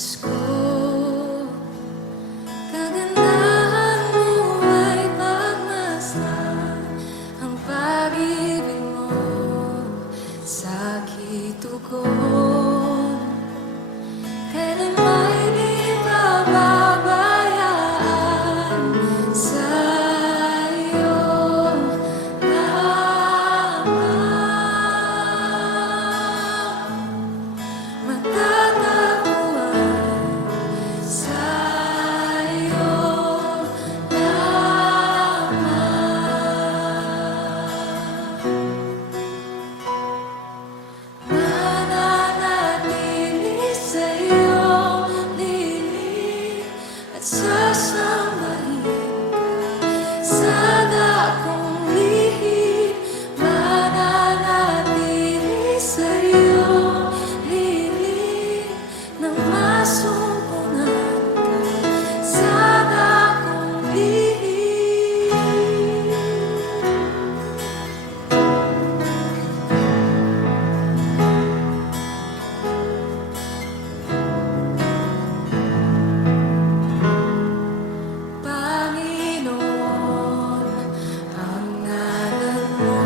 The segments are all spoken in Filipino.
Diyos ko, kagandahan mo ay pagmasdan, ang pag-ibig mo sa'kin tugon. Kailan may di pababayaan sa iyong lamang, matatagpuan sa iyong lamang. Mananatili sa iyong lilim at sasambahin ka sa dakong lihim. Mananatili sa iyong lilim nang masumpungan ka sa dakong lihim. Panginoon, ang ngalan mo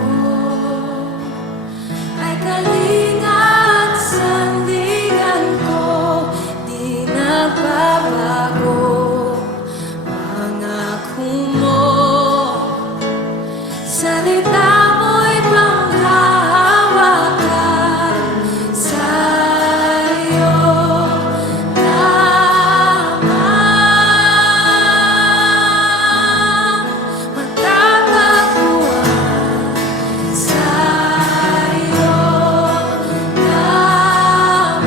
ay kalinga at sandigan ko, di nagbabago. Pangako mo, salita mo'y panghahawakan sa iyong lamang, matatagpuan sa iyong lamang.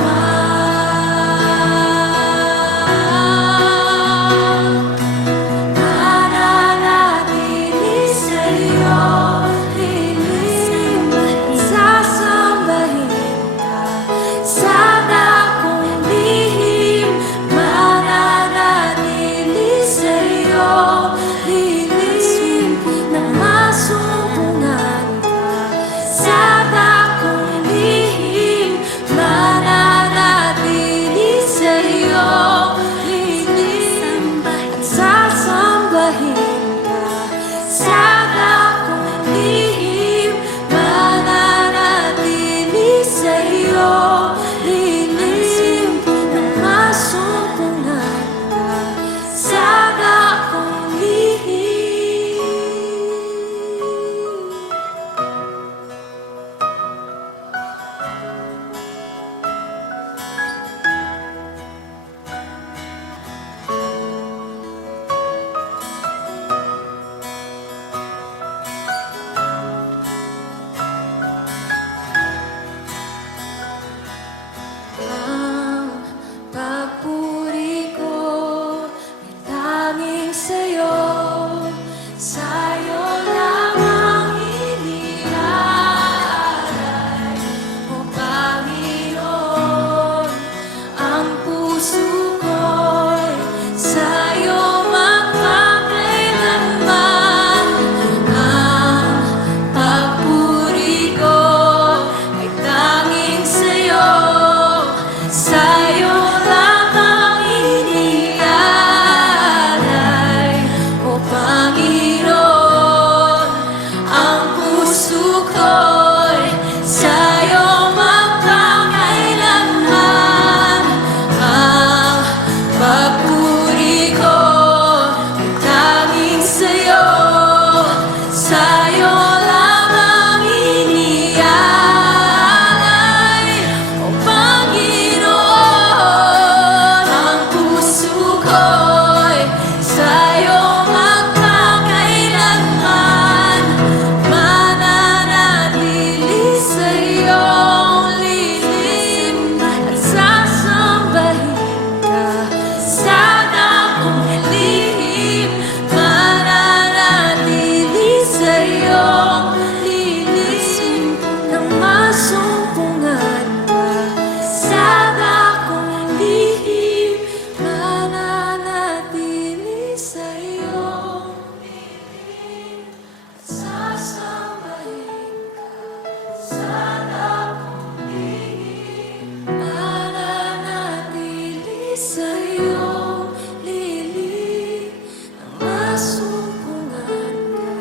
sa'yo lili nang masumpungan ka.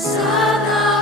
Sana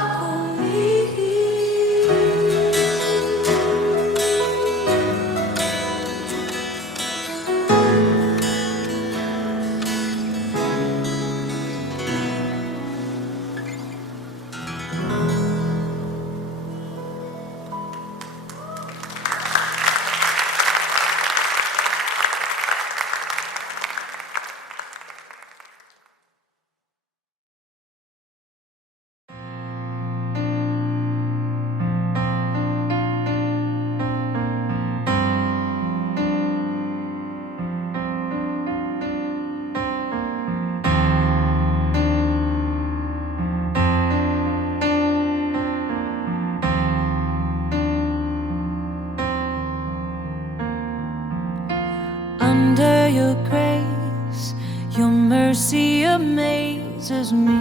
under your grace, your mercy amazes me.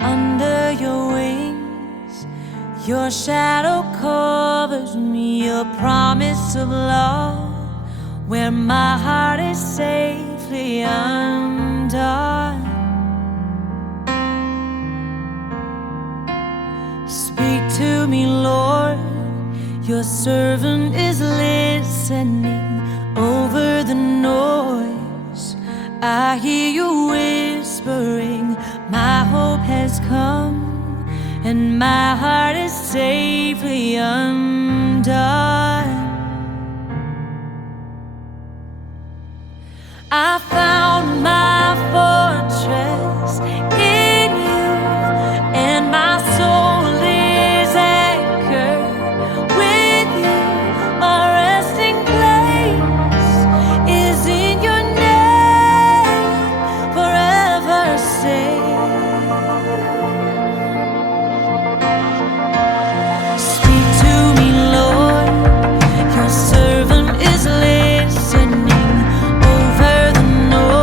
Under your wings, your shadow covers me. A promise of love where my heart is safely undone. Speak to me, Lord, your servant is listening. Over the noise, I hear you whispering, my hope has come, and my heart is safely undone. I found my fortress in you, and my soul is anchored with you. My resting place is in your name, forever safe. Speak to me, Lord, your servant is listening. Over the noise,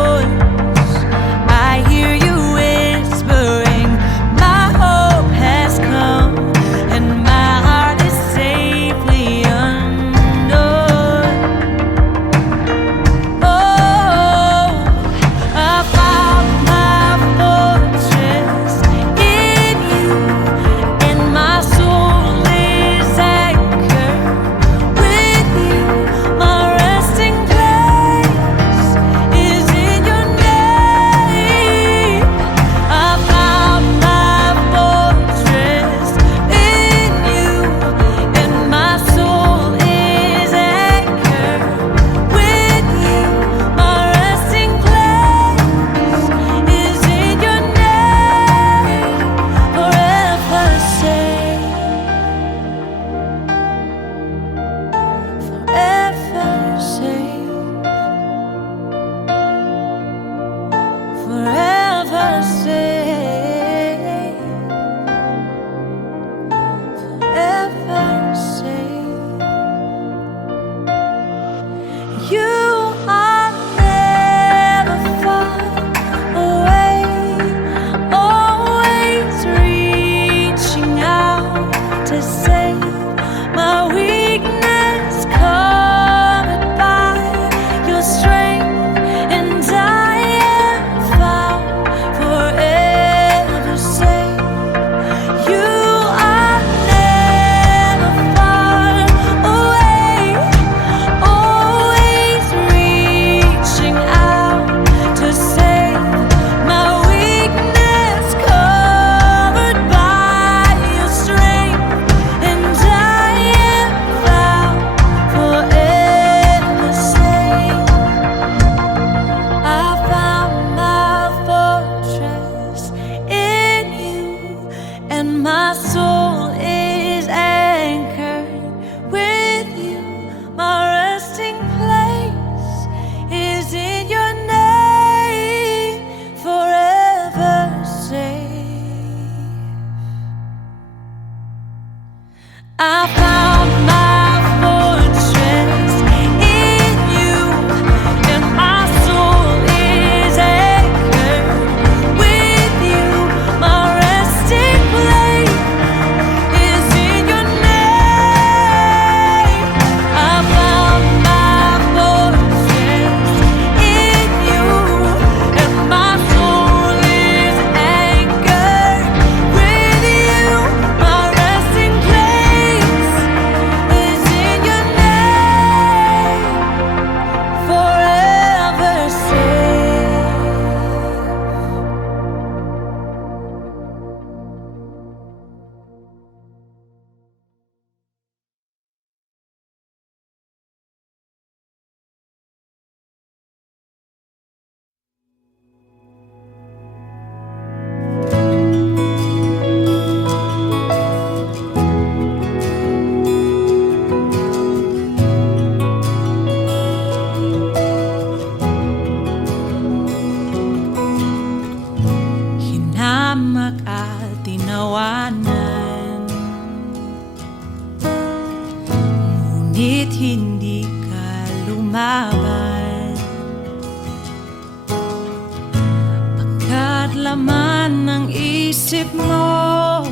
laman ng isip mo,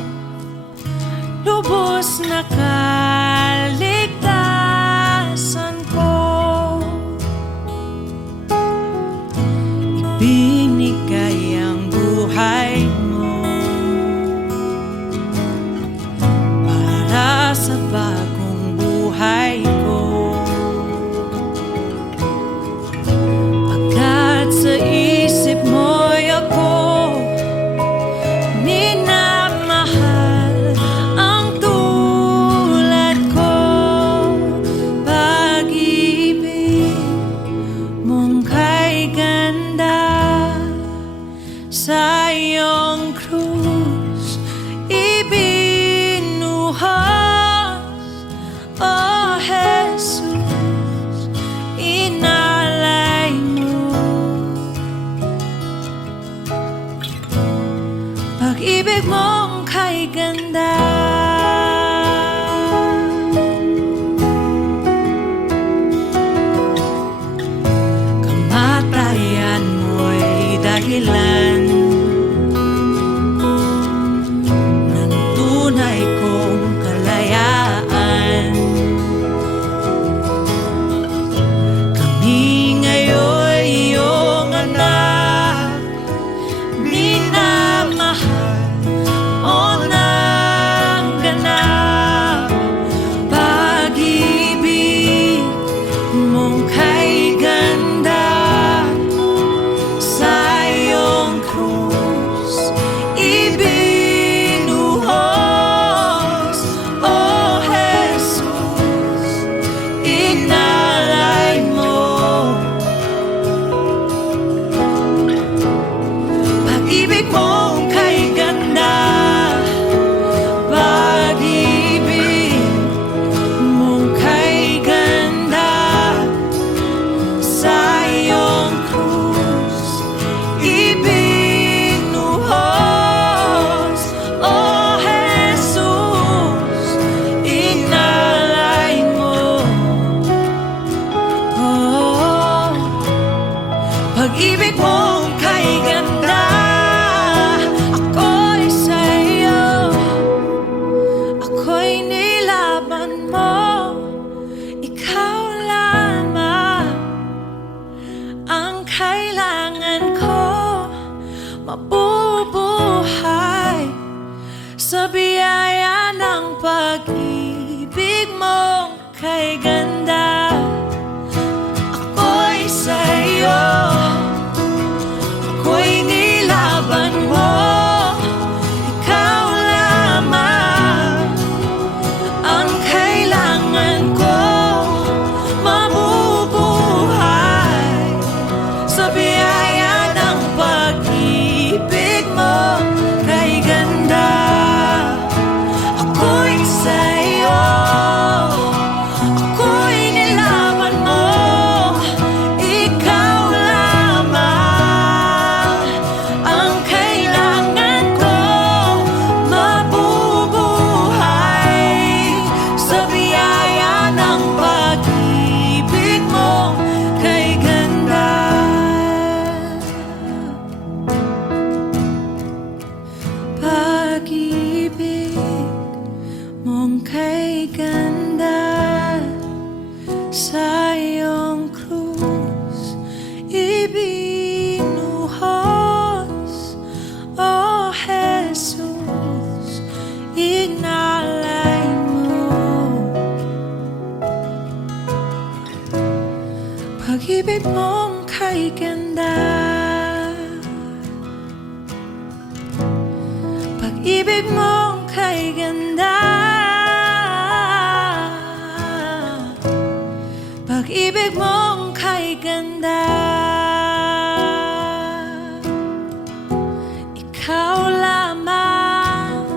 lubos na kaligtasan ko. Ibinigay ang buhay mo para sa bagong buhay ko. Pagkat sa isip mo'y ako minamahal ang tulad ko. Pag-ibig mong kay ganda sa iyong krus ibinuhos, O Jesus, inalay mo. Pag-ibig mong kay ganda, kamatayan mo'y dahilan ng tunay kong kalayaan. Kami ngayon iyong anak, minamahal o ng ganap. Pag-ibig mong kay ganda sa iyong krus ibinuhos, O Jesus, inalay mo. Pag-ibig mong kay ganda, pag-ibig mong kay ganda sa iyong krus ibinuhos, O Jesus, inalay mo. Oh, pag-ibig mong kay ganda, ako'y sa'yo, ako'y nilaban mo. Ikaw lamang ang kailangan ko, mabubuhay sa biyaya ng pag-ibig mong kay ganda. Ako'y sa'yo, ako'y nilaban mo. Ikaw lamang ang kailangan ko, mabubuhay sa biyaya ng pag-ibig mo kay ganda. Ako'y sa'yo, ako'y nilaban mo. Ikaw lamang ang kailangan ko, mabubuhay sa biyaya ng pag-ibig mo kay ganda. Pag-ibig mong kay ganda sa iyong krus ibinuhos, O Jesus, inalay mo. Pag-ibig mong kay ganda, pag-ibig mong kay ganda, pag-ibig mong kay ganda. Ikaw lamang,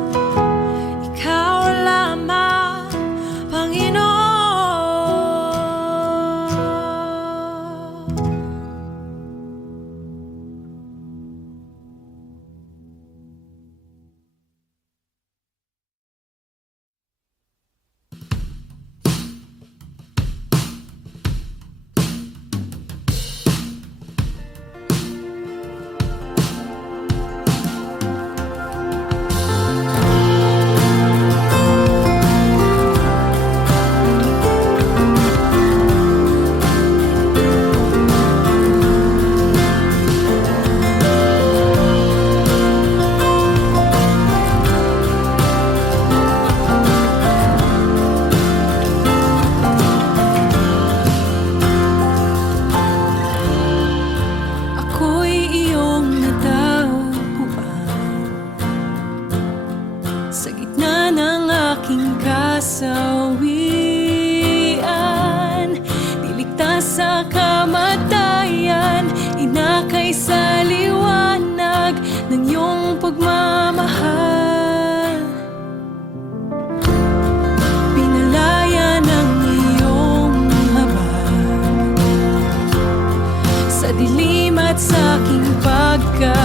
sa dilim at sa aking pagkabulag.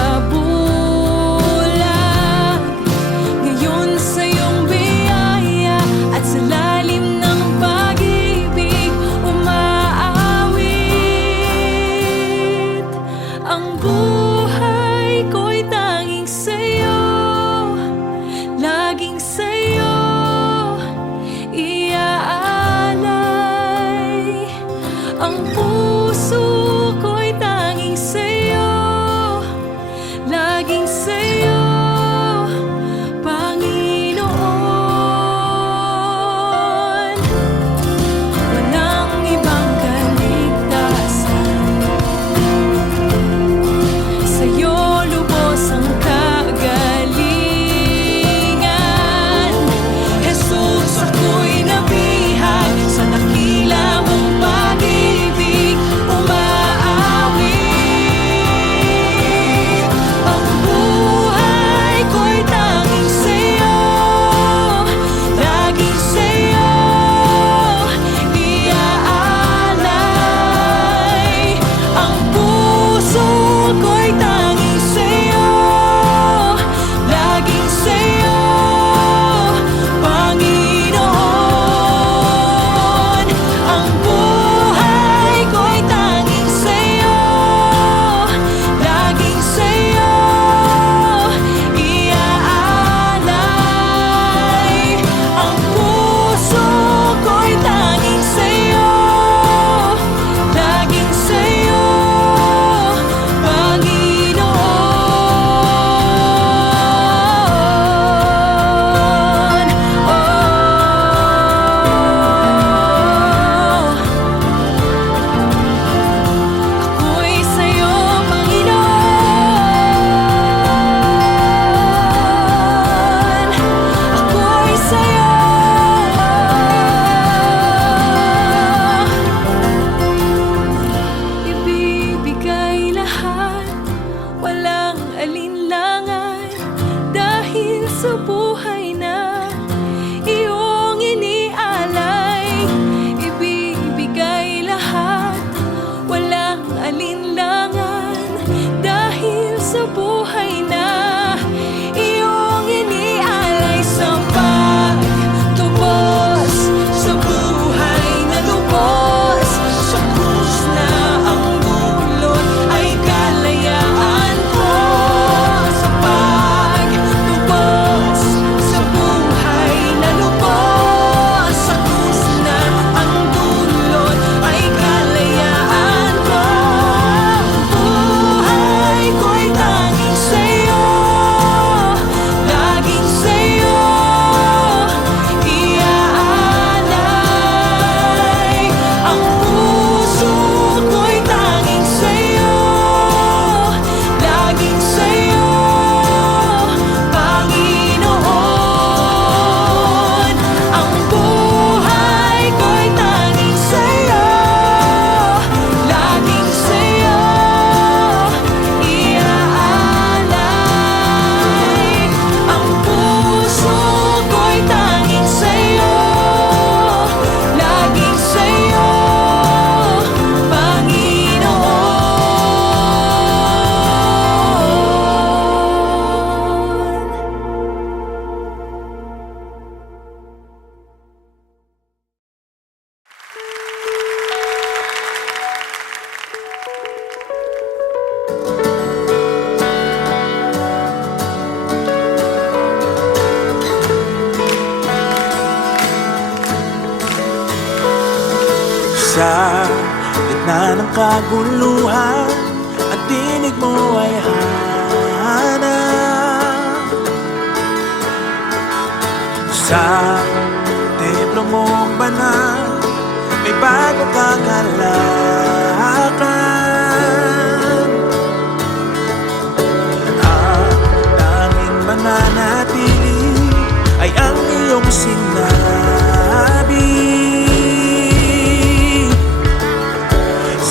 Ngayon sa iyong biyaya at sa lalim ng pag-ibig umaawit. Ang buhay ko'y tanging sa'yo, laging sa'yo iaalay. Ang puso ko'y tanging sa'yo, laging sa'yo, Panginoon. Walang ibang kaligtasan, sa'yo lubos ang kagalingan. Jesus, ako'y nabihag sa dakila mong pag-ibig umaawit. Ang buhay ko'y tanging sa'yo, laging sa'yo iaalay. Ang puso ko'y tanging sa'yo, laging sa'yo, Panginoon. Ang buhay ko'y tanging sa'yo, laging sa'yo iaalay. Ang puso ko'y tanging sa'yo, laging sa'yo, Panginoon. Ako'y sa'yo, Panginoon. Ako'y sa'yo. Ibibigay lahat, walang alinlangan, dahil sa buhay na iyong inialay. Ibibigay lahat, walang alinlangan, dahil sa buhay na iyong inialay. Sa pagtubos, sa buhay na lubos, sa krus na ang dulot ay kalayaan ko. Sa pagtubos, sa buhay na lubos, sa krus na ang dulot ay kalayaan ko. Buhay ko'y tanging sa'yo, laging sa'yo iaalay. Ang puso ko'y tanging sa'yo, laging sa'yo, Panginoon. Ang buhay ko'y tanging sa'yo, laging sa'yo iaalay. Ang puso ko'y tanging sa'yo, laging sa'yo, Panginoon. Sa gitna ng kaguluhan, ang tinig mo ay hanap. Sa templo mong banal, may bagong kagalakan. Ang tanging mananatili ay ang iyong sinabi.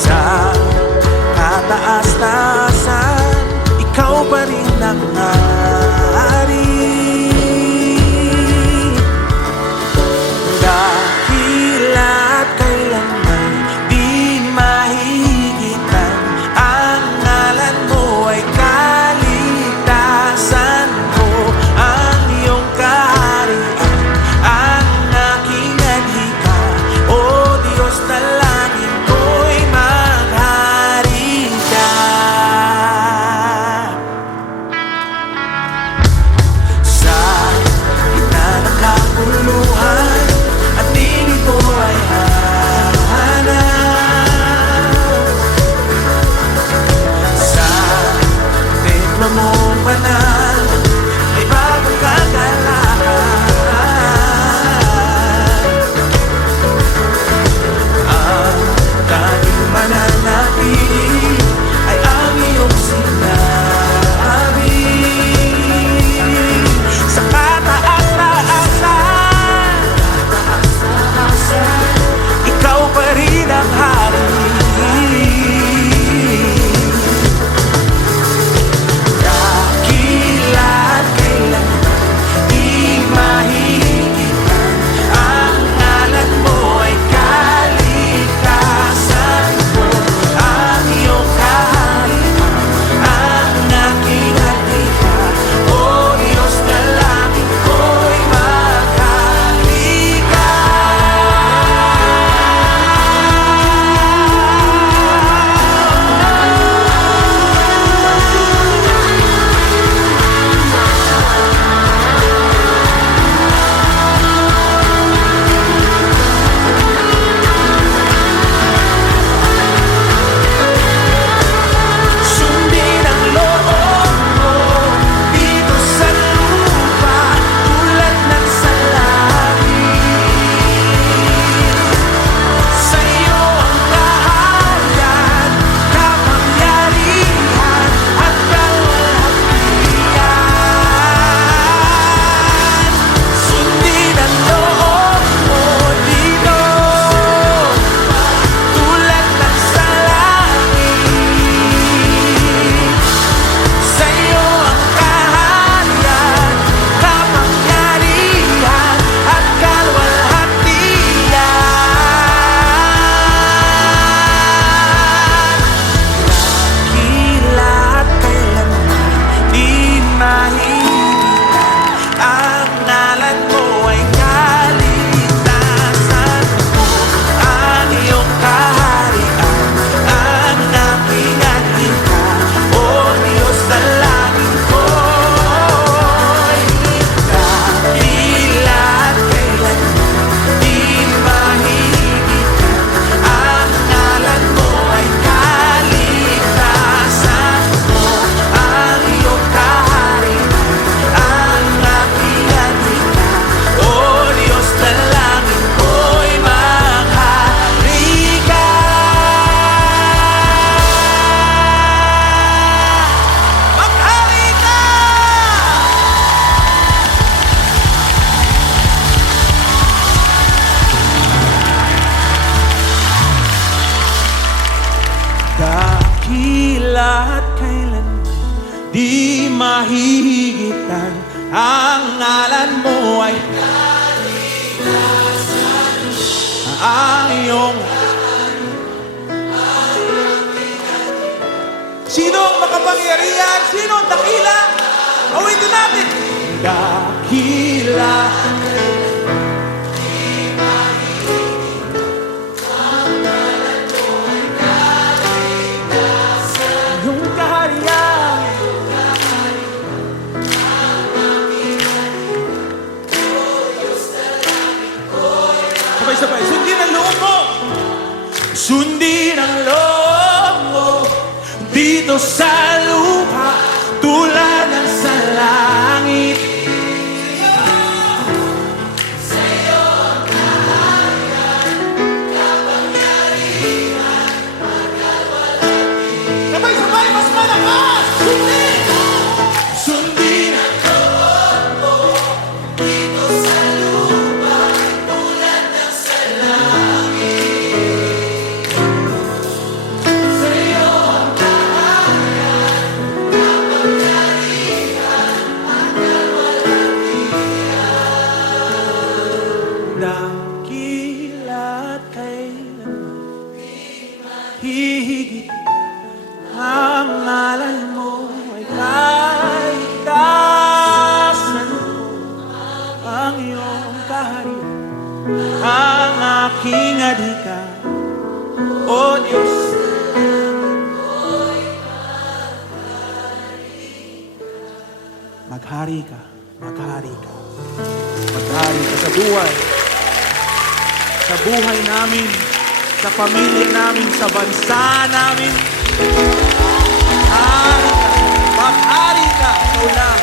Sa kataas-taasan, ikaw pa rin ang hari. Dahila't kailanman di at kailanman di mahihigitan. Ang ngalan mo ay ang iyong. Sino ang makapangyarihan? Sino ang dakila? Awitin natin. Dakila. Yung kaharian. Sabay-sabay. Sundin ang loob mo. Sundin ang loob mo. Dito sa lupa, tulad ng sa langit. Sabay-sabay, mas malakas! Sundin! Sundin ang loob mo. Dito sa lupa, tulad ng sa langit. Sa'yo ang kaharian, kapangyarihan, hanggang walang hiyang. Dakila at kailanman hihigit ang ngalan mo ay kaligtasan ko. Ang iyong kaharian, ang aking adhika, O Diyos. Maghari ka, maghari ka. Maghari ka sa buhay namin, sa pamilya namin, sa bansa namin. Maghari ka, ikaw lang.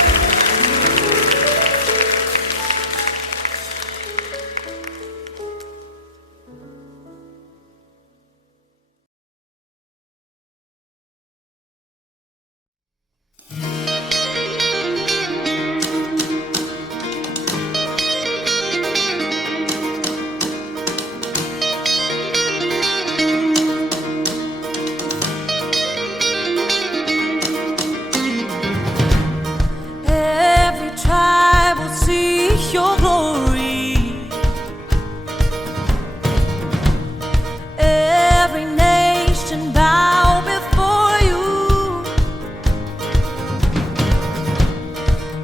Every tribe will see your glory. Every nation bow before you.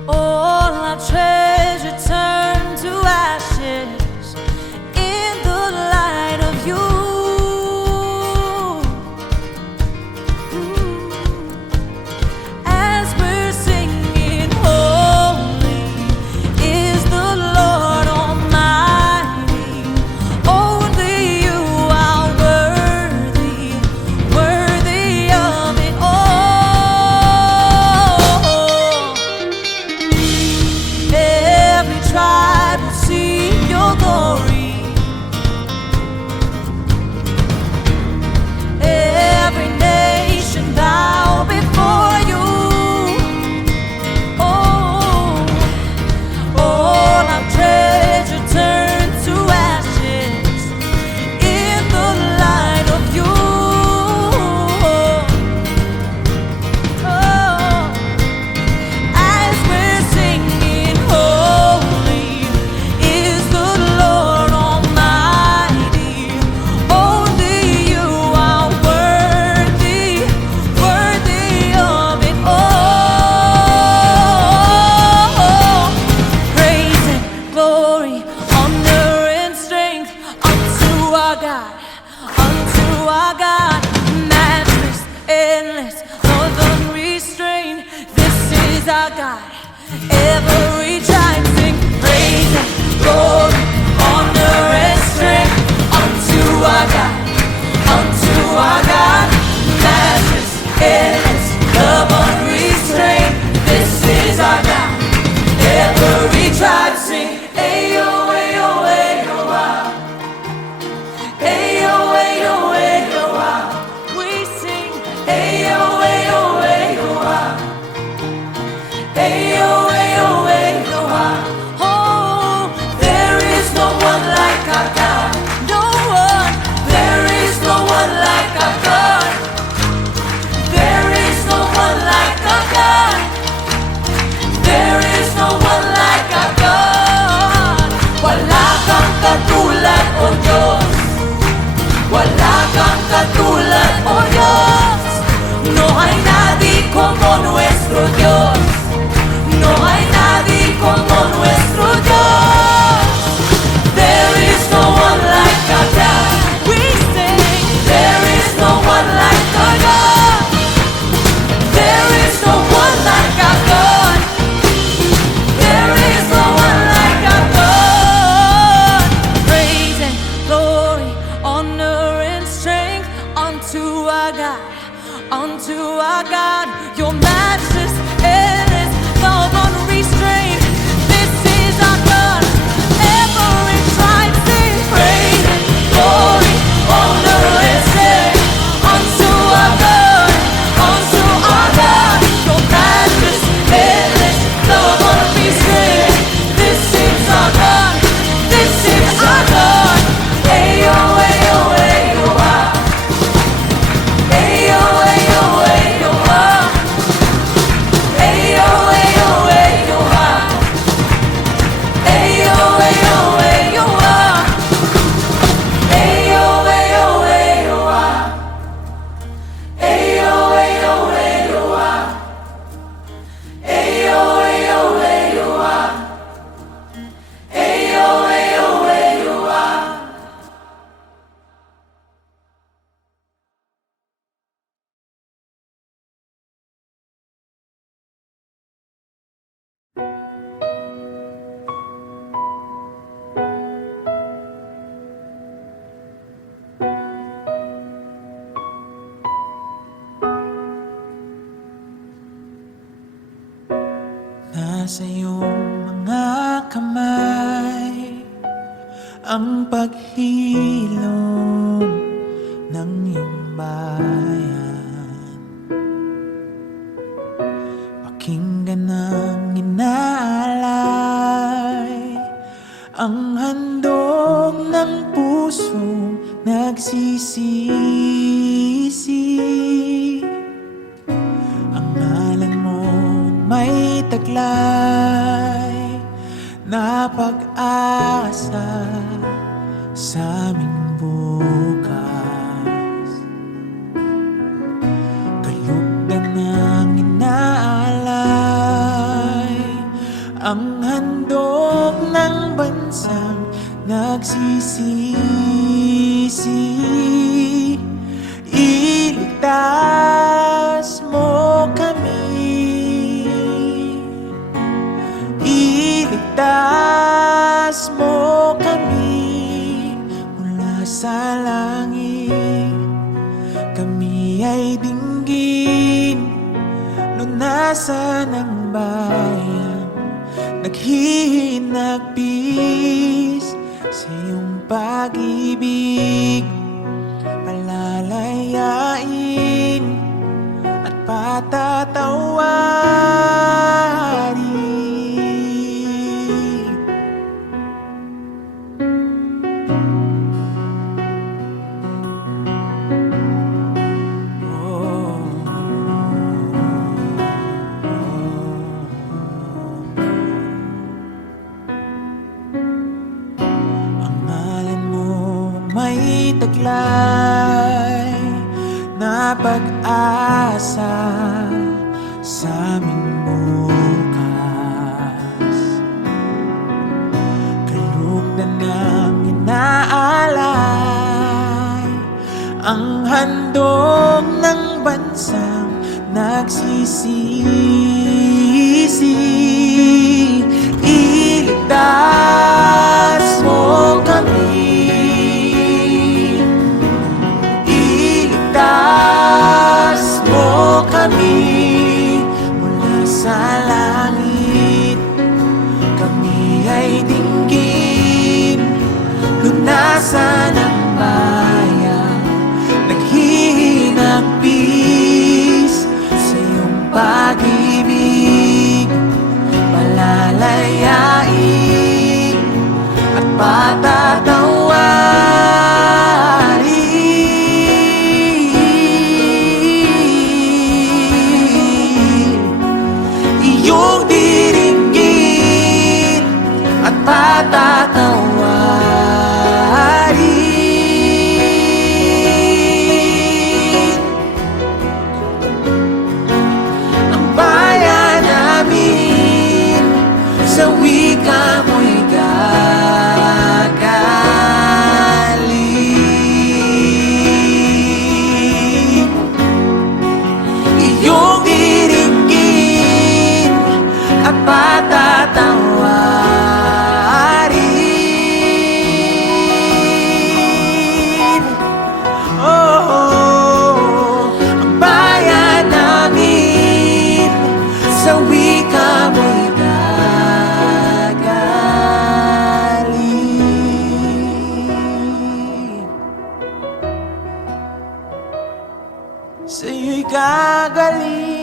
All our treasure turn to ashes in the light of you. As we're singing, holy is the Lord Almighty. Only you are worthy, worthy of it all. Every tribe will see your glory. Every nation bow before you. Oh, all our treasure turn to ashes in the light of you. Oh, as we're singing, holy is the Lord Almighty. Only you are worthy, worthy of it all. Praise and glory, honor and strength unto our God, matchless, endless, more than restrained. This is our God. Every tribe sing praise and glory, honor and strength unto our God, matchless, endless, love unrestrained. This is our God. Every tribe sing, ayo, ayo, ayo, wow. Ayo, ayo, ayo, wow. We sing, ayo, ayo, ayo, wow. Ayo, ayo, ayo, wow. Oh, there is no one like our God. No one. There is no one like our God. There kang katulad mo, Diyos. No hay nadie como nuestro Dios. No hay nadie como nuestro Dios. There is no one like our God. We sing, there is no one like our God. There is no one like our God. There is no one like our God. Praise and glory, honor and strength unto our God, unto our God. Your majesty is love unrestrained. This is our God. Every tribe sing praise and glory, honor and strength unto our God, unto our God. Your majesty is love unrestrained. This is our God. This is our God. Ayo, ayo, ayo, ah. Ayo, ayo, ayo, ah. Ayo, ayo, ayo, ah. Ayo, ayo, ayo, ah. Ayo, ayo, ayo, ah. Ayo, ayo, ayo, ah. Ayo, ayo, ayo, ah. Ayo, ayo, ayo, ah. Nasa iyong mga kamay ang paghilom ng iyong bayan. Pakinggan ang inaalay, ang handog ng pusong nagsisisi. Ang ngalan mo may taglay na pag-asa sa aming bukas. Kalugdan ng inaalay, ang handog ng bansang nagsisisi. Iligtas mo kami, iligtas mo kami mula sa langit. Kami ay dinggin, lunasan ng bayan, naghihinagpis sa iyong pag-ibig. Palalayain at patatawarin. Ang ngalan mo may taglay na pag-asa sa aming bukas. Kalugdan ng inaalay, ang handog ng bansang nagsisisi. Iligtas mo kami, iligtas mo kami mula sa langit. Kami ay dinggin, lunasan ng bayan, naghihinagpis sa iyong pag-ibig. Palalayain at patatawarin. patatawarin. Oh, ang bayan namin sa wika mo'y gagaling. Sa'yo'y gagaling.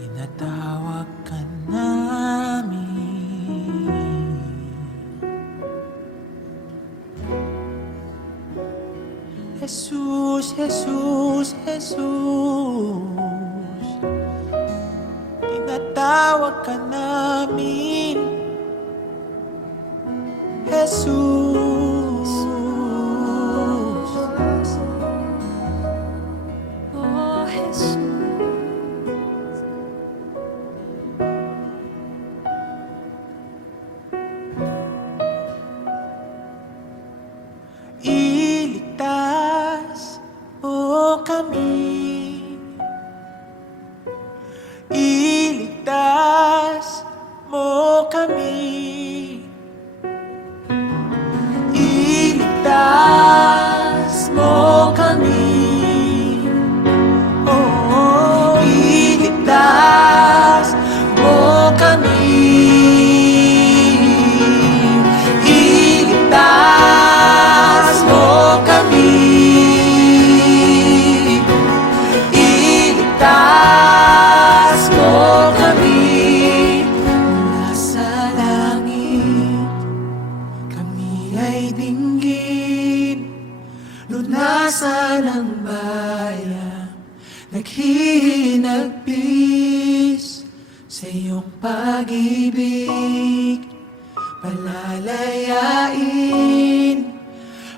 Tinatawag ka namin, Jesus, Jesus, Jesus. Tinatawag ka namin, Jesus. Oh, Jesus. Iligtas mo kami, iligtas mo kami, iligtas mo kami, oh, iligtas mo kami, iligtas mo kami, iligtas mo kami mula sa langit. Kami ay dinggin, lunasan ang bayan, naghihinagpis sa iyong pag-ibig, palalayain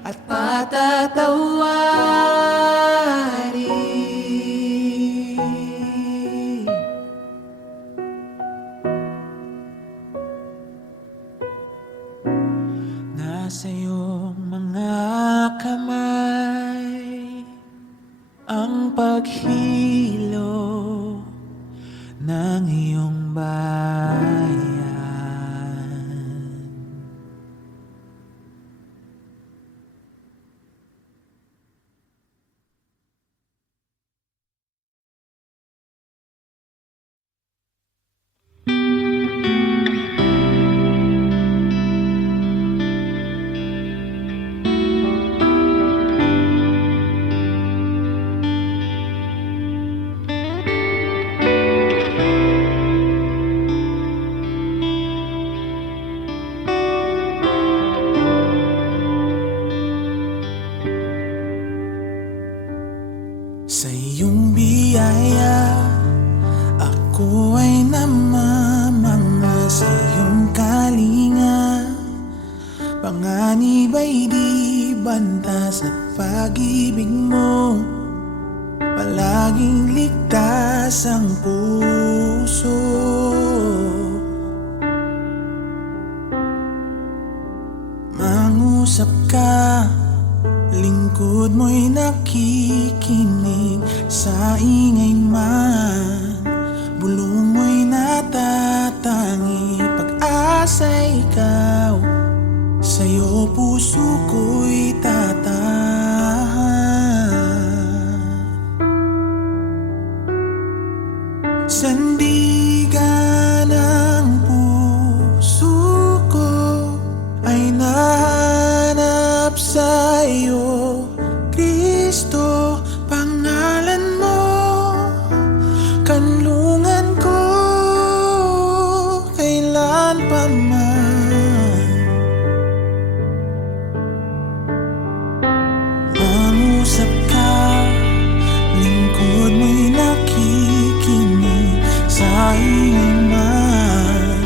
at patatawarin. Nasa iyong mga kamay ang paghilo ng iyong bayan. Sa iyong biyaya, ako ay namamanga. Sa iyong kalinga, panganib ay di banta. Sa pag-ibig mo, palaging ligtas ang puso. Mangusap ka, lingkod mo'y nakikinig. Sa ingay man, bulong mo'y natatangi. Pag-asa'y ikaw, sa'yo puso ko'y tatahan. Sandigan ng puso ko ay nahanap sa'yo, Kristo. Pangalan mo, kanlungan ko, kailan pa man. Mangusap ka, lingkod mo'y nakikinig. Sa ingay man,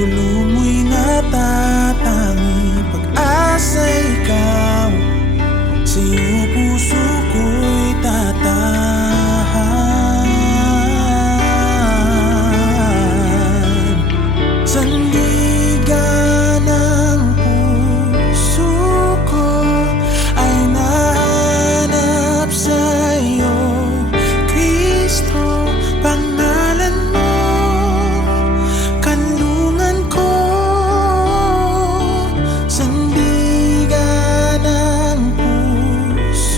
gulo mo'y sa ikaw, sa iyo puso ko'y tatahan. Sandigan ng puso ko ay nahanap sa iyo, Kristo, pangalan mo, kanlungan ko. Sandigan ng puso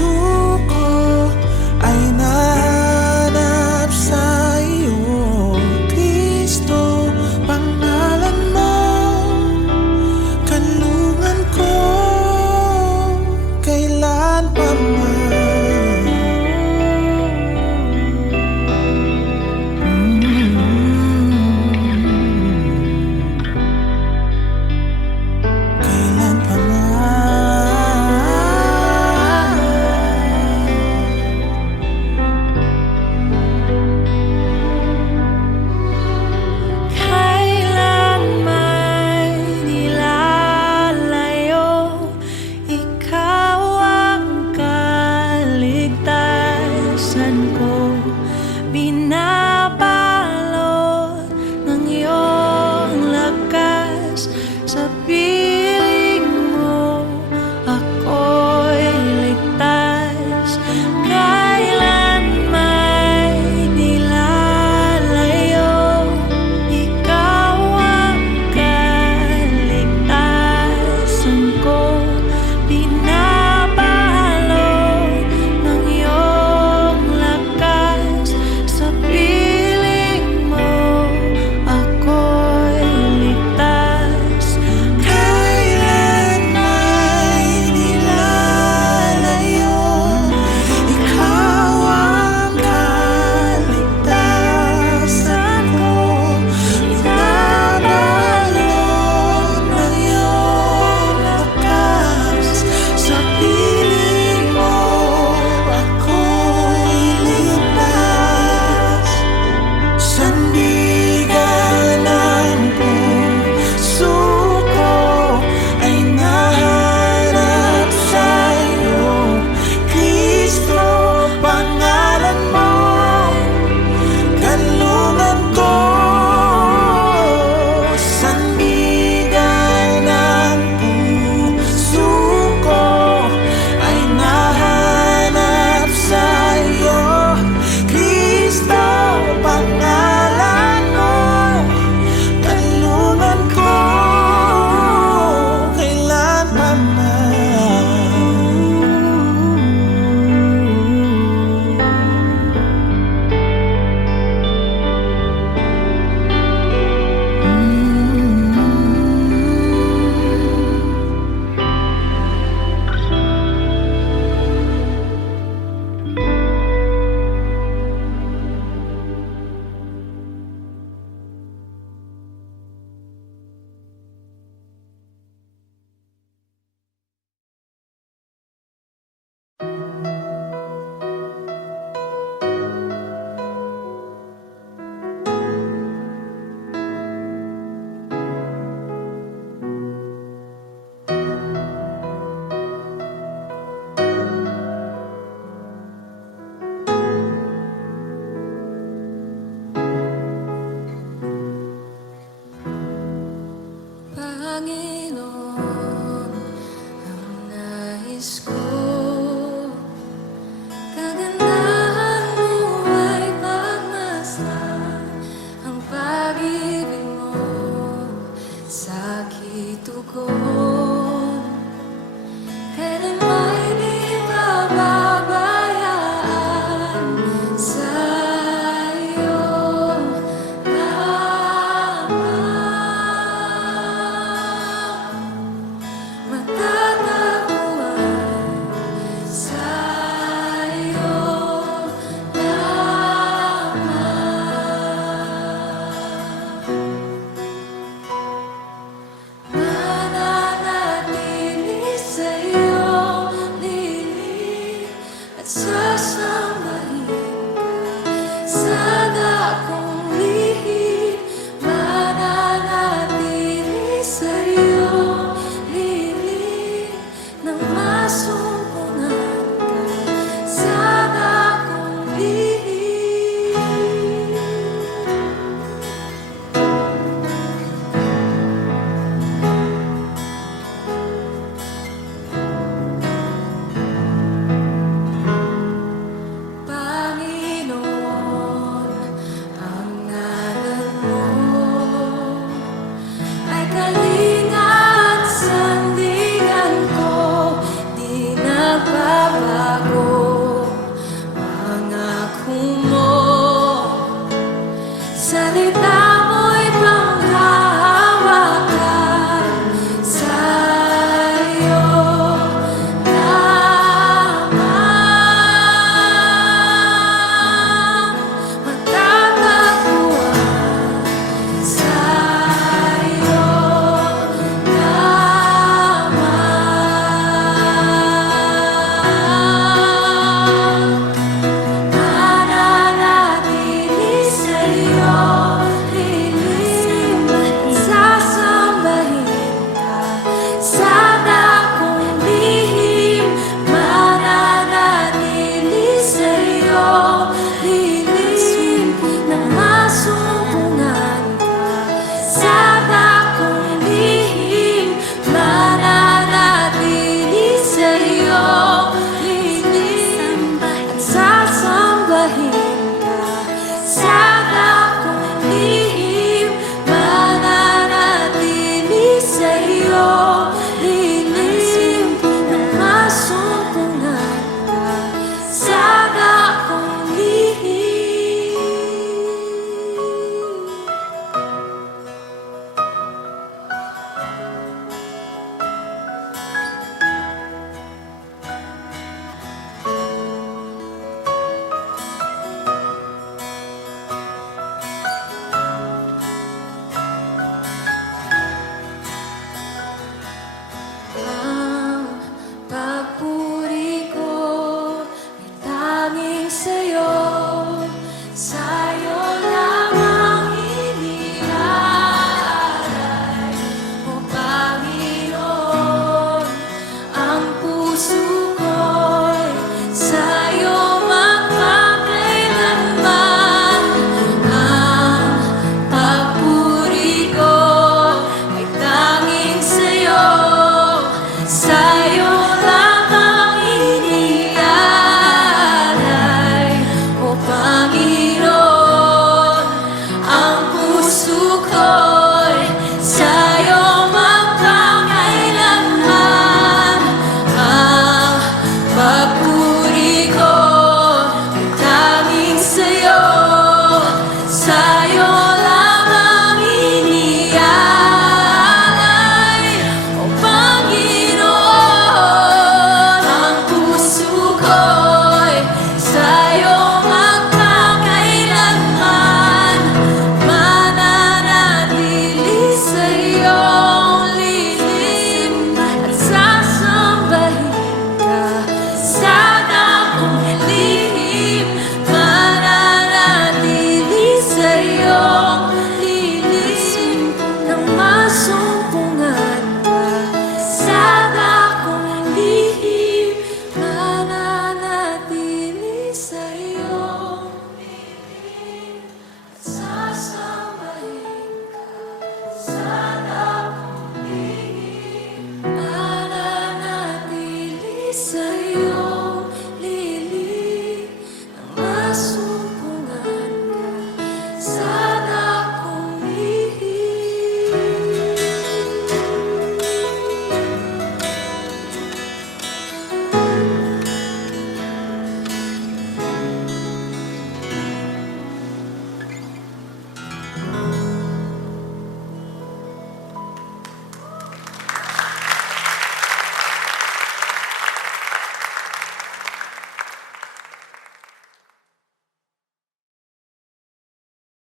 Sa liwanag